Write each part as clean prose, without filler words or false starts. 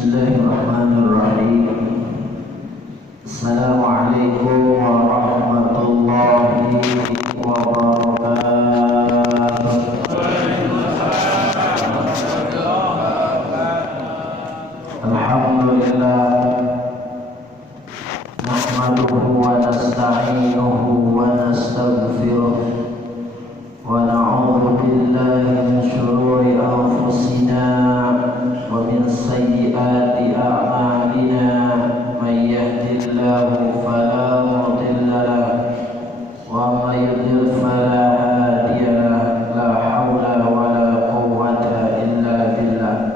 Bismillahirrahmanirrahim. Assalamualaikum warahmatullahi wabarakatuh. Alhamdulillah, nahmaduhu wa nasta'inuhu wa nastaghfiruh wa na'udzu billahi min shururi anfusina wa min sayyiati a'malina. May yahdihillahu fala mudilla lahu wa may yudlil fala hadiya lahu. La haula wa la quwwata illa billah.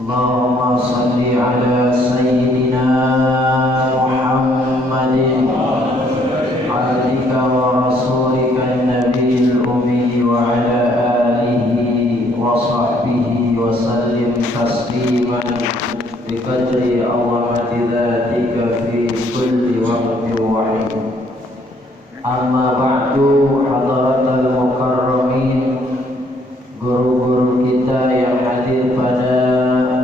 Allahumma salli ala sayyidina Muhammadin abdika wa rasulika nabiyil ummi wa ala alihi wa sahbihi wa sallim tasliman biqadri awamati dhatika fi kulli waqtin wa hin. Amma ba'du, hadaratal mukarramin, guru-guru kita yang hadir pada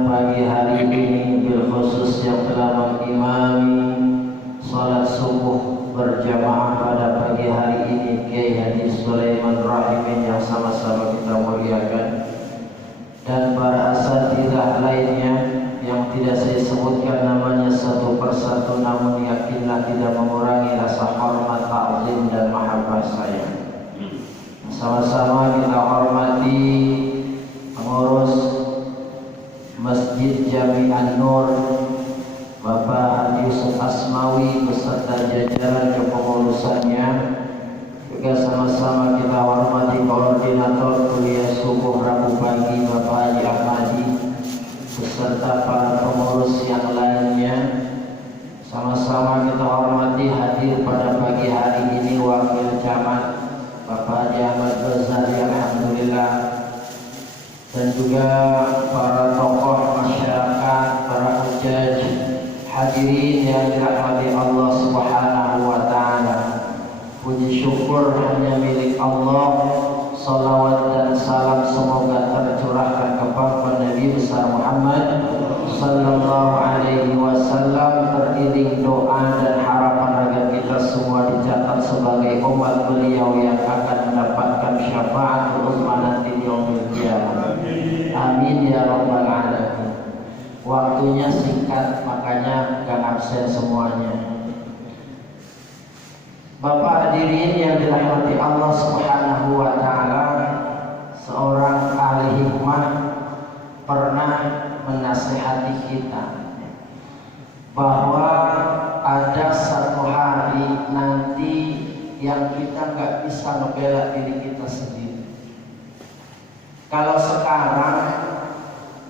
pagi hari ini, bil khusus yang telah mengimami salat subuh berjamaah pada pagi hari ini, Kiai Haji Sulaiman Rahimin yang sama-sama kita muliakan, dan para asatidzah lainnya yang tidak saya sebutkan namanya satu persatu, namun yakinlah tidak mengurangi rasa hormat, ta'zim dan mahabbah saya. Sama-sama kita hormati pengurus Masjid Jami An-Nur, Bapak Yusuf Asmawi beserta jajaran kepengurusannya. Juga sama-sama kita hormati koordinator kuliah subuh Rabu pagi Bapak Haji Ahmadi beserta para pengurus yang lainnya. Sama-sama kita hormati hadir pada pagi hari ini Wakil Camat Bapak Haji Ahmad Ghazali, alhamdulillah, dan juga para tokoh masyarakat, para hujjaj, hadirin yang dirahmati Allah Subhanahu wa taala. Puji syukur hanya milik Allah. Salawat dan salam semoga tercurahkan kepada Nabi besar Muhammad sallallahu alaihi wasallam, teriring doa dan harapan agar kita semua dicatat sebagai umat beliau yang akan mendapatkan syafaat uzma nanti di yaumil qiyamah. Amin ya rabbal alamin. Waktunya singkat, makanya gak absen semuanya. Bapak hadirin yang dirahmati Allah Subhanahu wa taala, seorang ahli hikmah pernah menasihati kita bahwa ada satu hari nanti yang kita gak bisa ngebela diri kita sendiri. Kalau sekarang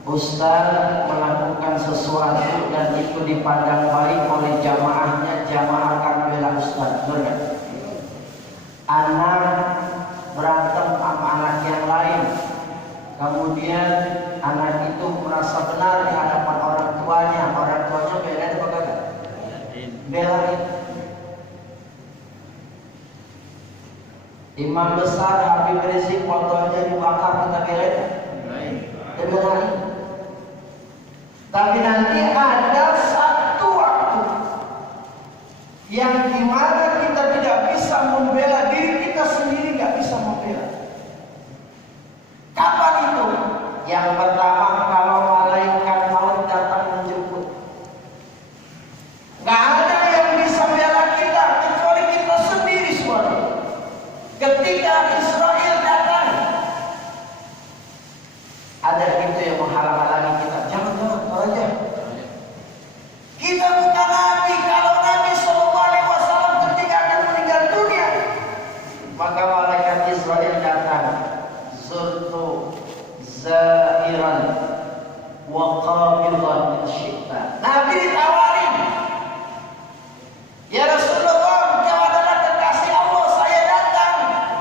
Ustaz melakukan sesuatu dan itu dipandang baik oleh jamaahnya, jamaah akan bela Ustaz, benar? Anak berantem sama anak yang lain, kemudian anak itu merasa benar di hadapan orang tuanya belain apa kagak? Belain. Imam besar Habib Rizik fotonya dibakar, kita belain? Belain. Tapi nanti ada satu waktu yang dimana kita tidak bisa membela diri kita sendiri, nggak bisa membela. Kapan itu? Yang pertama, kalau malaikat maut datang menjemput. Nggak ada yang bisa bela kita kecuali kita sendiri suara. Ketika Israel datang, ada itu yang menghalang-halangi kita. Jangan aja. Kita bukan Nabi. Kalau Nabi Sallallahu Alaihi Wasallam ketika akan meninggal dunia, maka malaikat Israel datang. Zurtu zairan wa qabidan syi'ta. Nabi ditawarin, ya Rasulullah, engkau adalah kekasih Allah, saya datang.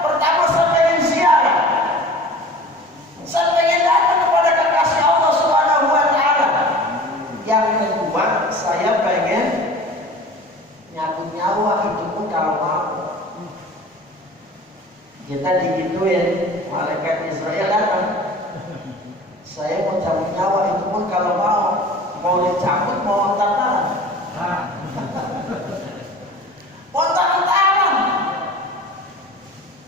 Pertama saya pengen ziarah, saya pengen datang kepada kekasih Allah Subhanahu wa taala. Yang kedua, saya pengen nyabut nyawa, itu pun kalau mau. Kita digituin, malaikat Israel datang. Saya mau cabut nyawa, itu pun kalau mau. mau dicabut mau ontar-ontaran. Ontar-ontaran.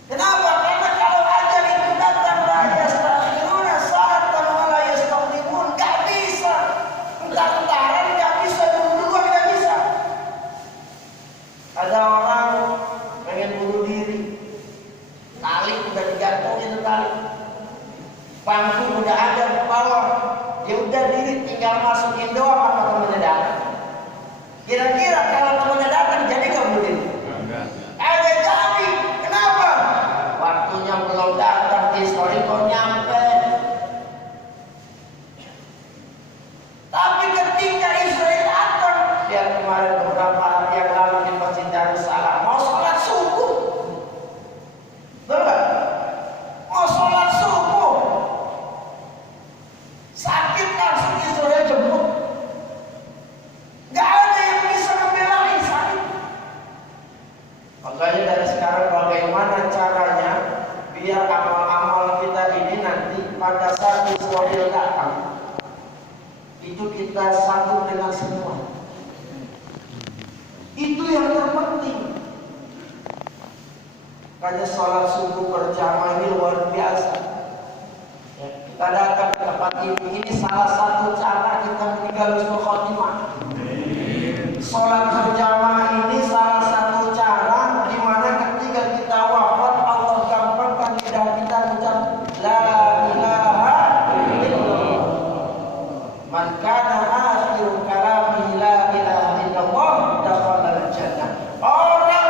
Kenapa? Karena kalau ajal itu datang la yastakhiruna sa'atan wa la yastaqdimun, enggak bisa. Ontar-ontaran enggak bisa, dulu-dulu enggak bisa. Ada orang pengen bunuh diri. Tali udah digantungin tuh tali. Pangku udah ada di bawah. Dia udah diri tinggal masukin doang apa temennya datang. Kira-kira kalau temennya datang jadi gak bunuh diri? Ada jadi. Kenapa? Waktunya belum datang, histori belum nyampe. Tapi ketika Israel datang, dia kemarin beberapa hari yang lalu di Masjid Darussalam mau sholat subuh. Betul? Mau sholat subuh. Sakit langsung Israel jemput. Gak ada yang bisa membelain sakit. Makanya dari sekarang bagaimana caranya biar amal-amal kita ini nanti pada saat Israel datang itu kita satu dengan semua. Itu yang terpenting. Karena sholat subuh berjamaah ini luar biasa. Ya, kita datang ke tempat ini salah satu cara kita meninggal husnul khotimah. Sholat berjamaah ini salah satu cara di mana ketika kita wafat Allah gampangkan lidah kita ucap la ilaha illallah. Man kana akhiru kalamihi la ilaha illallah dakhala al-jannah. Orang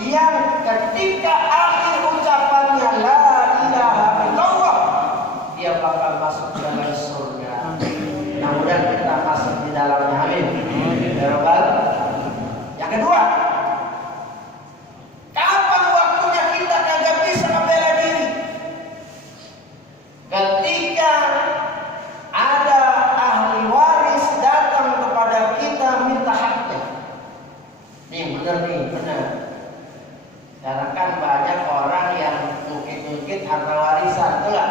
yang ketika akhir ucapannya la ilaha illallah dia bakal masuk ke dalam surga. Mudah-mudahan kita masuk di dalamnya. Amin. Ya Rabbal. Yang kedua, kapan waktunya kita kagak bisa membela diri? Ketika ada ahli waris datang kepada kita minta haknya. Nih benar nih, benar. Karena kan banyak orang yang mungkin harta warisan, betul gak?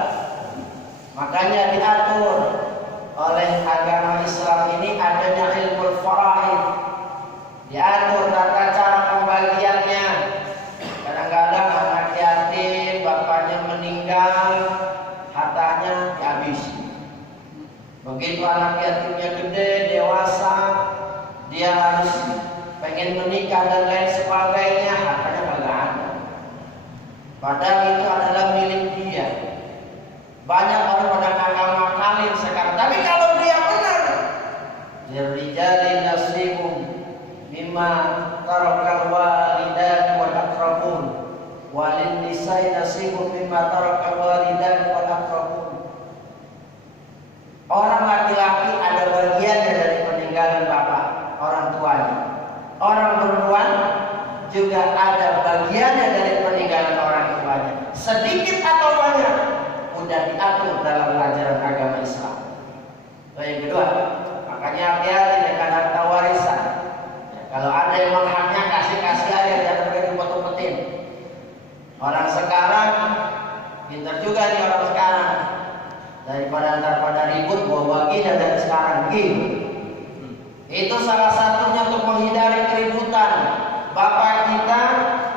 Makanya diatur oleh agama Islam ini adanya ilmu faraid. Diatur tata cara pembagiannya. Kadang-kadang anak yatim, bapaknya meninggal, hartanya dihabisi. Begitu anak yatimnya gede, dewasa, dia harus pengen menikah dan lain sebagainya, hartanya kagak ada. Padahal itu adalah milik dia. Banyak orang pada ngakal-ngakalin sekarang. Tapi kalau dia benar, lirijali nasibum mimma tarakal walidani wal aqrabun walin nisa'i nasibum mimma tarakal walidani wal aqrabun. Orang laki-laki ada bagiannya dari peninggalan bapak, orang tuanya. Orang perempuan juga ada bagiannya dari peninggalan orang tuanya. Sedikit atau banyak sudah diatur dalam ajaran agama Islam. Yang kedua, makanya hati-hati dengan harta warisan. Ya, kalau ada yang haknya kasih aja, jangan pergi dipotong-potin. Orang sekarang pintar juga nih orang sekarang. Daripada ribut bawa bagi dari sekarang gitu. Itu salah satunya untuk menghindari keributan. Bapak kita,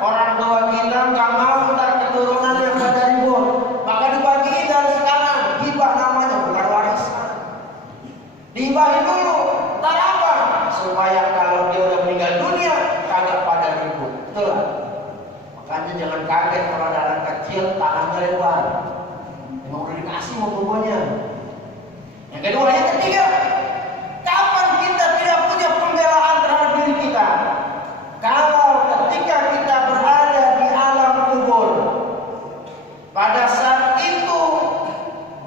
orang tua kita nggak mau ntar keturunan yang pada ribut. Maka dibagi dari sekarang. Hibah namanya, bukan warisan. Dihibahin dulu. Ntar apa? Supaya kalau dia udah meninggal dunia kagak pada ribut. Betul gak? Makanya jangan kaget kalau ada anak kecil tanahnya lebar. Emang udah dikasih mau bobonya. Yang kedua, yang ketiga, kapan kita tidak punya pembelaan terhadap diri kita? Kalau ketika kita berada di alam kubur, pada saat itu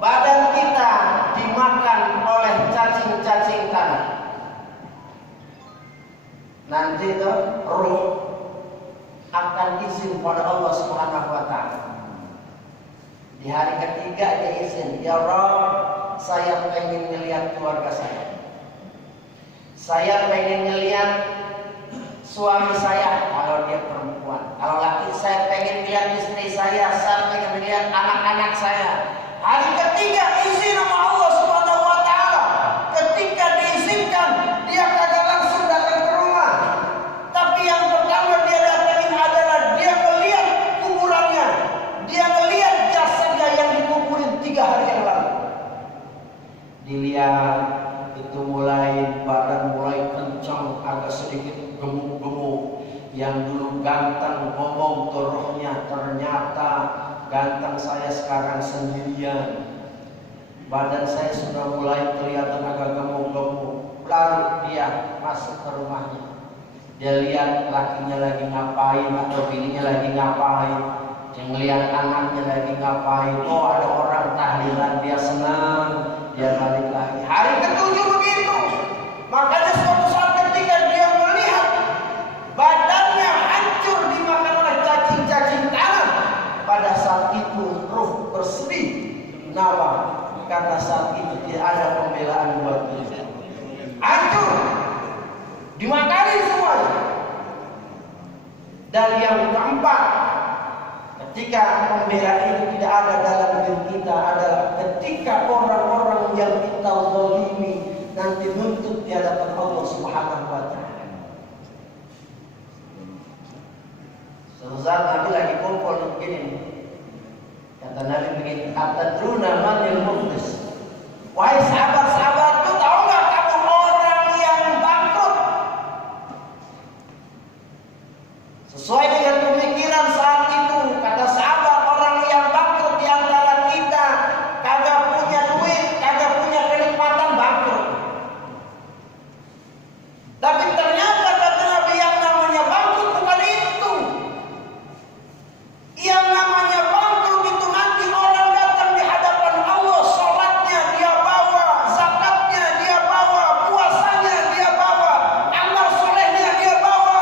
badan kita dimakan oleh cacing-cacing tanah. Nanti itu ruh akan izin pada Allah Subhanahu wa Ta'ala. Di hari ketiga dia izin, ya Rabb, saya pengen melihat keluarga saya. Saya pengen melihat suami saya kalau dia perempuan. Kalau laki saya pengen melihat istri saya pengen melihat anak-anak saya. Hari ketiga izin sama Allah Subhanahu wa Ta'ala. Ketika dia Dilihat itu badan mulai kencang, agak sedikit gemuk-gemuk. Yang dulu ganteng ngomong rohnya, ternyata ganteng saya sekarang sendirian. Badan saya sudah mulai kelihatan agak gemuk-gemuk. Lalu dia masuk ke rumahnya. Dia lihat lakinya lagi ngapain atau bininya lagi ngapain. Dia ngelihat anaknya lagi ngapain. Oh, ada orang tahlilan, dia senang. Dia balik lagi. Hari ketujuh begitu. Makanya suatu saat ketika dia melihat badannya hancur dimakan oleh cacing-cacing tanah, pada saat itu ruh bersedih. Kenapa? Karena saat itu tidak ada pembelaan buat dia. Hancur, dimakani semuanya. Dan yang keempat, ketika pembelaan itu tidak ada dalam diri kita adalah ketika orang-orang yang kita zalimi nanti nuntut di hadapan Allah Subhanahu wa taala. Suatu saat Nabi lagi kumpul begini. Kata Nabi begini, "Atadruna manil muflis?" Wahai sahabat-sahabatku, tahu nggak kamu orang yang bangkrut? Sesuai dengan pemikiran saat itu, kata sahabat, orang yang bangkrut di antara kita kagak punya duit, kagak punya kenikmatan, bangkrut. Tapi ternyata kata Nabi, yang namanya bangkrut bukan itu. Yang namanya bangkrut itu nanti orang datang di hadapan Allah, sholatnya dia bawa, zakatnya dia bawa, puasanya dia bawa, amal solehnya dia bawa,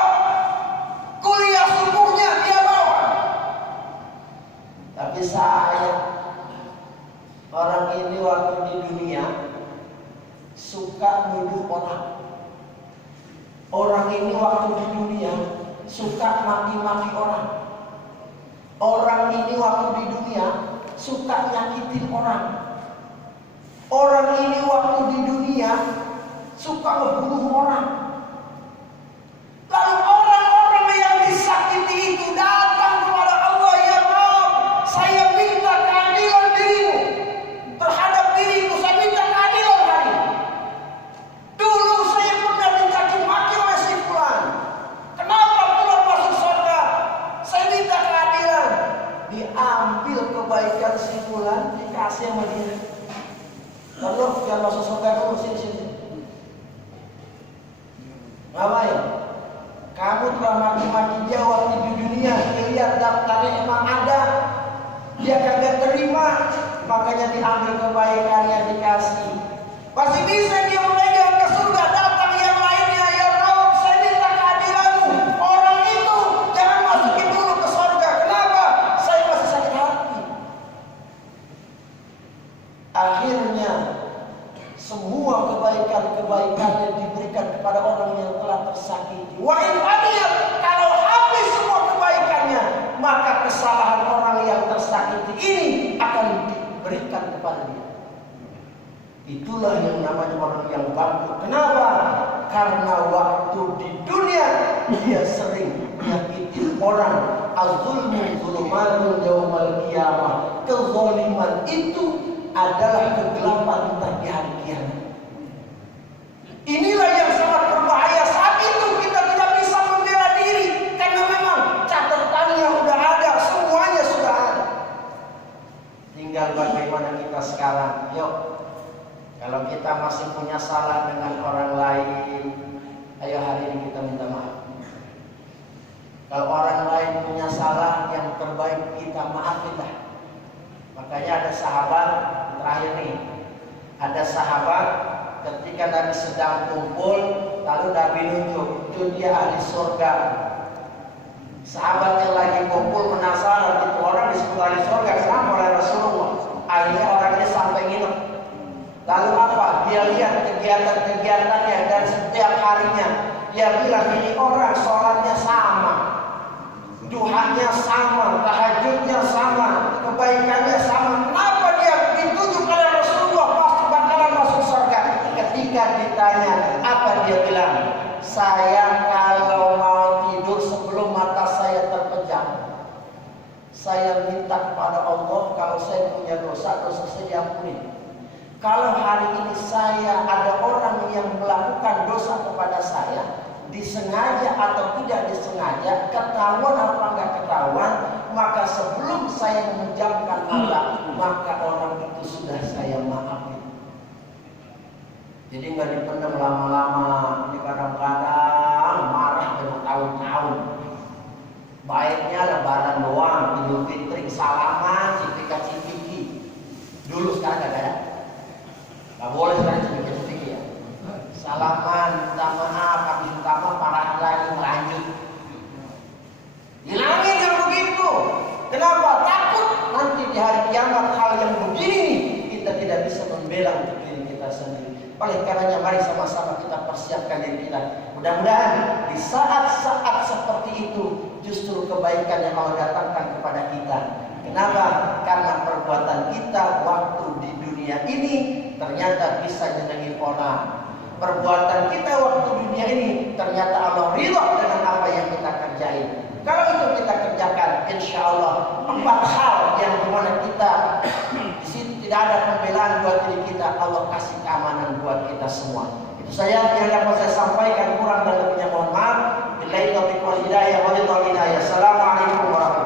kuliah subuhnya dia bawa. Tapi saya, orang ini waktu di dunia suka nuduh orang. Orang ini waktu di dunia suka maki-maki orang. Orang ini waktu di dunia suka nyakitin orang. Orang ini waktu di dunia suka ngebunuh orang. Lalu orang-orang yang disakiti itu datang kepada Allah, "Ya Rabb, saya minta keadilan dirimu terhadap diriku, saya minta keadilan hari ini. Dulu saya pernah dicaci maki oleh si fulan. Kenapa pulang masuk surga? Saya minta keadilan." Diambil kebaikan si fulan, dikasih sama dia. Lalu jangan masuk surga dulu, sini. Ngapain? Kamu telah maki-maki dia waktu di dunia, lihat daftarnya emang ada, dia kagak terima, makanya diambil kebaikannya dikasih. Pasti bisa dia memegang ke surga, datang yang lainnya, "Ya Rabb, saya minta keadilanmu. Orang itu jangan masukin dulu ke surga. Kenapa? Saya masih sakit hati." Akhirnya semua kebaikan-kebaikannya diberikan kepada orang yang telah tersakiti. Wa in faniyat, kalau habis semua kebaikannya, maka kesalahan orang yang tersakiti ini akan diberikan kepada dia. Itulah yang namanya orang yang bangkrut. Kenapa? Karena waktu di dunia dia sering menyakiti orang. Az-zulmu zulumatun yaumal qiyamah. Kezaliman itu adalah kegelapan di hari kiamat. Inilah yang sangat berbahaya. Saat itu kita tidak bisa membela diri karena memang catatannya sudah ada, semuanya sudah ada. Tinggal bagaimana kita sekarang. Yuk, kalau kita masih punya salah dengan orang lain, ayo hari ini kita minta maaf. Kalau orang lain punya salah, yang terbaik kita maafin. Makanya ada sahabat, terakhir nih, ada sahabat ketika Nabi sedang kumpul, lalu Nabi nunjuk, itu dia ahli surga. Sahabat yang lagi kumpul penasaran, itu orang disebut ahli surga, kenapa oleh Rasulullah? Akhirnya orang ini sampai nginep. Lalu apa? Dia lihat kegiatan-kegiatannya dan setiap harinya dia bilang, ini orang sholatnya sama, duhanya sama, tahajudnya sama, kebaikannya sama. Kenapa dia ditunjuk oleh Rasulullah pasti bakalan masuk surga? Ketika ditanya, apa dia bilang? Saya kalau mau tidur sebelum mata saya terpejam, saya minta kepada Allah kalau saya punya dosa saya diampuni. Kalau hari ini saya ada orang yang melakukan dosa kepada saya, disengaja atau tidak disengaja, ketahuan apa enggak ketahuan, maka sebelum saya mengucapkan maka orang itu sudah saya maafin. Jadi nggak dipendam lama-lama, ini kadang-kadang marah bertahun-tahun. Baiknya lebaran doang, Idul Fitri, salaman, cipika-cipiki. Dulu sekarang nggak ada. Nggak boleh sekarang cipika-cipiki ya. Salaman, minta maaf, habis minta maaf, marah lagi, melanjut. Hilangin yang begitu. Kenapa? Takut nanti di hari kiamat hal yang begini kita tidak bisa membela untuk diri kita sendiri. Oleh karenanya mari sama-sama kita persiapkan diri kita. Mudah-mudahan di saat-saat seperti itu justru kebaikan yang Allah datangkan kepada kita. Kenapa? Karena perbuatan kita waktu di dunia ini ternyata bisa nyenengin orang. Perbuatan kita waktu dunia ini ternyata Allah ridha dengan apa yang kita kerjain. Kalau itu kita kerjakan, insya Allah 4 hal yang dimana kita di situ tidak ada pembelaan buat diri kita, Allah kasih keamanan buat kita semua. Itu saya yang dapat saya sampaikan, kurang dan lebihnya mohon maaf. Billahi taufiq wal hidayah. Assalamualaikum warahmatullahi wabarakatuh.